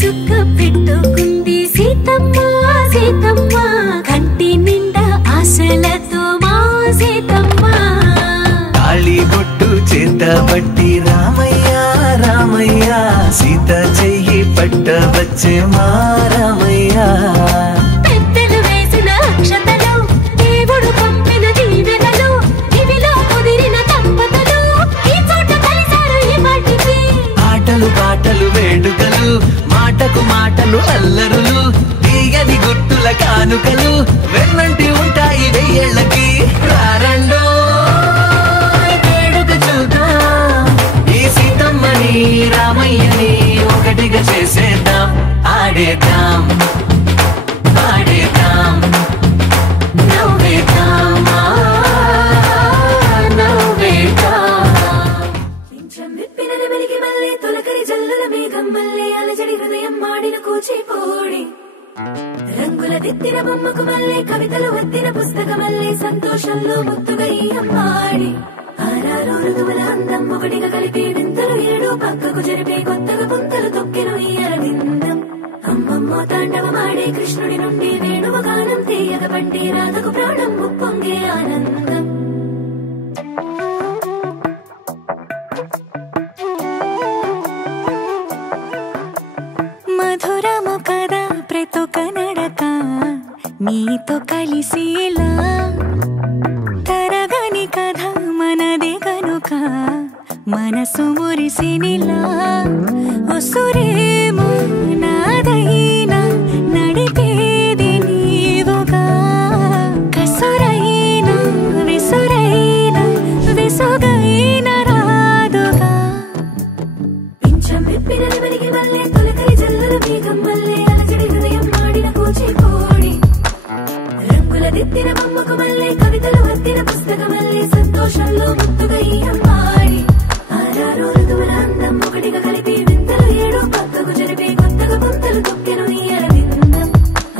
చుక్క పెట్టుకుంది సీతమ్మ సీతమ్మ కంటి నిండా ఆశలతో మా సీతమ్మ తాళి బొట్టు చేతబట్టి రామయ్య రామయ్య సీత చెయ్యి పట్ట వచ్చే మా రామయ్య పెద్దలు వేసిన అక్షతలు దేవుడు పంపిన దీవెనలు ఇవిలో కుదిరిన దంపతులు ఈ చోట కలిసారు ఈ పాటికి ఆటలు పాటలు వేడుకలు మాటకు మాటలు అల్లరులు తీయని గుట్టుల కానుకలు వెన్నంటి ఉంటాయి వెయ్యేళ్ళకి రారండో వేడుక చూద్దాం ఈ సీతమ్మని రామయ్యని ఒకటిగా చేసేద్దాం ఆడేద్దాం ఆడేద్దాం నవ్వేద్దాం నవ్వేద్దాం పింఛం విప్పిన నెమలికి మళ్ళీ తొలకరి జల్లుల మేఘం మళ్ళీ అలజడి హృదయం మాడిన కూచిపూడి రంగుల దిద్దిన బొమ్మకు మళ్ళీ కవితలు వద్దిన పుస్తకమల్లే సంతోషంలో ముద్దుగా ఈ అమ్మాడి ఆరారు ఋతువుల అందం ఒకటిగా కలిపి వింతలు ఏడు పక్కకు జరిపే కొత్తగా పుంతలు తొక్కెను ఈ అరవిందం అమ్మమ్మో తాండవమాడే కృష్ణుడి నుండి వేణువ గానం తీయగ పండి రాధకు ప్రాణం ఉప్పొంగే ఆనందం మధురము కదా ప్రతి ఒక్క నడక నీతో కలిసేలా తరగని కథ మనదే కనుక మనసు మురిసినిలా ఉసురేమో నాదైనా నడిపేది నీవుగా కసురైనా విసురైనా విసుగైన రాదుగా పింఛం విప్పిన నెమలికి మళ్ళీ తొలకరి జల్లుల మేఘం మళ్ళీ అలజడి హృదయం మాడిన కూచిపూడి రంగుల దిద్దిన బొమ్మకు మళ్ళీ కవితలు వద్దిన పుస్తకమల్లే సంతోషంలో ముద్దుగా ఈ అమ్మాడి ఆరారు ఋతువుల అందం ఒకటిగా కలిపి వింతలు ఏడు పక్కకు జరిపే కొత్తగా పుంతలు తొక్కెను ఈ అరవిందం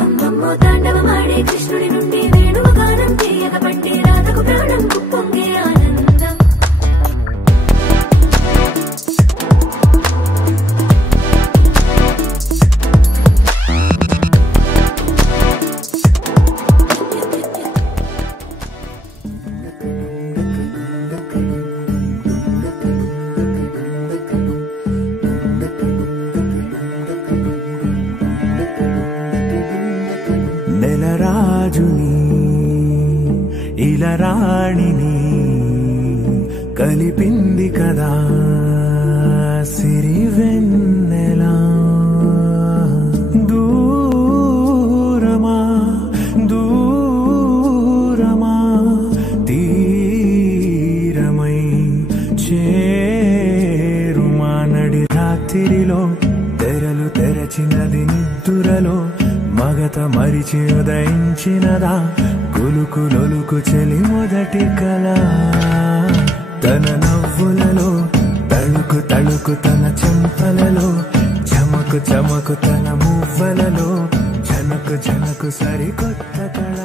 అమ్మమ్మో తాండవమాడే కృష్ణుడి నుండి వేణువ గానం తీయగ పండి రాధకు ప్రాణం ఉప్పొంగే ఆనందం నెలరాజుని ఇలరాణిని కలిపింది కదా సిరి వెన్నెలా దూరమా దూరమా తీరమై చేరుమా నడి రాత్రిలో తెరలు తెరచినది నిద్దురలో మగత మరిచి ఉదయించినదా కులుకు లొలుకు చెలి మొదటి కళ తన నవ్వులలో తళుకు తళుకు తన చెంపలలో చమకు చమకు తన మువ్వలలో జనకు జనకు సరికొత్త కళ